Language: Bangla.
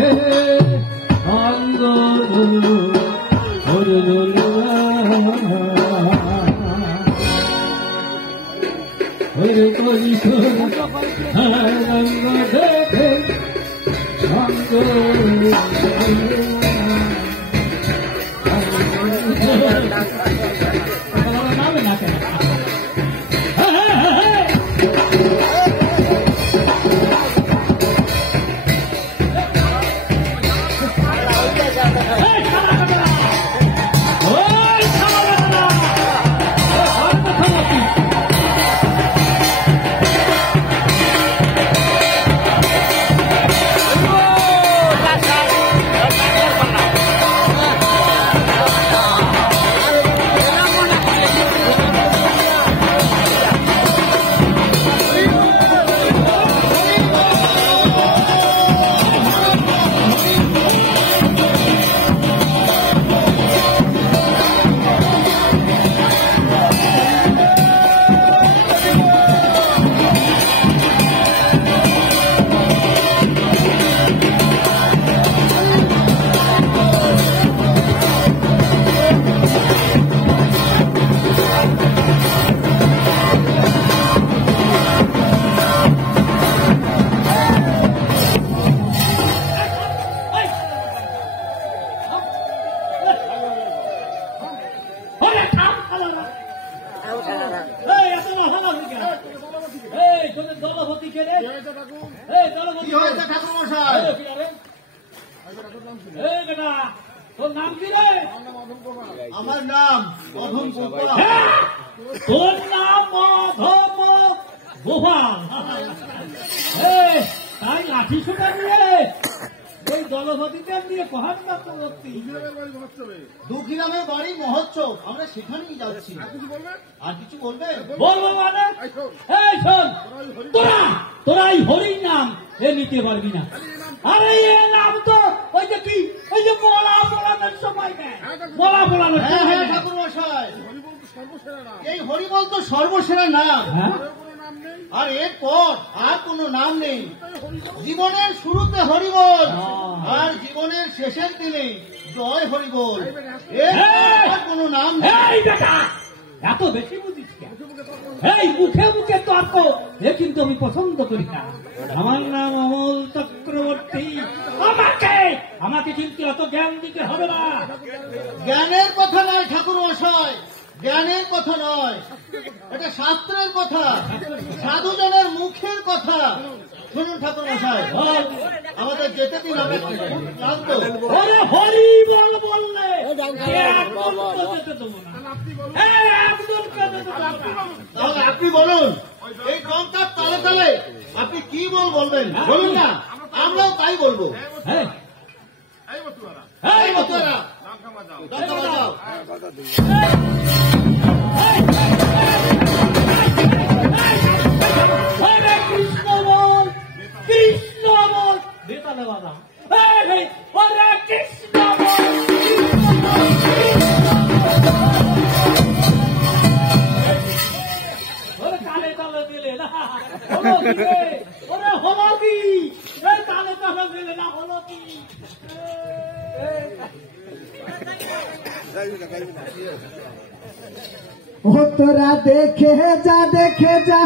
দেখে অঙ্গ দেখে অঙ্গ আমার নাম অধম গোপাল। তোর নাম অধম গোপাল? তাই লাঠি সোটা নিয়ে এই দলপতিকে নিয়ে কহান্না করছি। দুঃখীরামের বাড়ি মহোৎসব, আমরা সেখানেই যাচ্ছি। আর কিছু বলবে? বলবো মানে এই শোন, তোরাই হরি নাম এ নিতে পারবি না। আরে এ নাম তো ওই যে কি, ওই যে বলা বলানোর সময় বলা বলানোর। হ্যাঁ ঠাকুর মশাই, এই হরিবল তো সর্বসেরা নাম। আর এরপর আর কোনো নাম নেই। জীবনের শুরুতে হরিবল, আর জীবনের শেষের দিনে জয় হরিবল। এর কোনো নাম নেই। এত বেশি বুঝিস এই মুখে মুখে তর্ক, এ কিন্তু আমি পছন্দ করি না। আমার নাম অমল চক্রবর্তী। আমাকে কিন্তু এত জ্ঞান দিতে হবে না। জ্ঞানের কথা নয় ঠাকুর মশাই, জ্ঞানের কথা নয়, এটা শাস্ত্রের কথা, সাধুজনের মুখের কথা। শুনুন ঠাকুর মশাই, আমাদের যেতে দিন, আমরা ক্লান্ত। হরি বল বললে তাহলে আপনি বলুন, এই টঙ্কার তালে তালে আপনি কি বলবেন বলুন না, আমরাও তাই বলবো। এই মতুয়ারা ডঙ্কা বাজাও। কৃষ্ণ বল, কৃষ্ণ বল, বেতালে বাজা। কৃষ্ণ বল, কালে তালে দিলে না হলো কি? ওরে হলো কি? তালে তালে দিলে না হলো কি? তোরা দেখে যা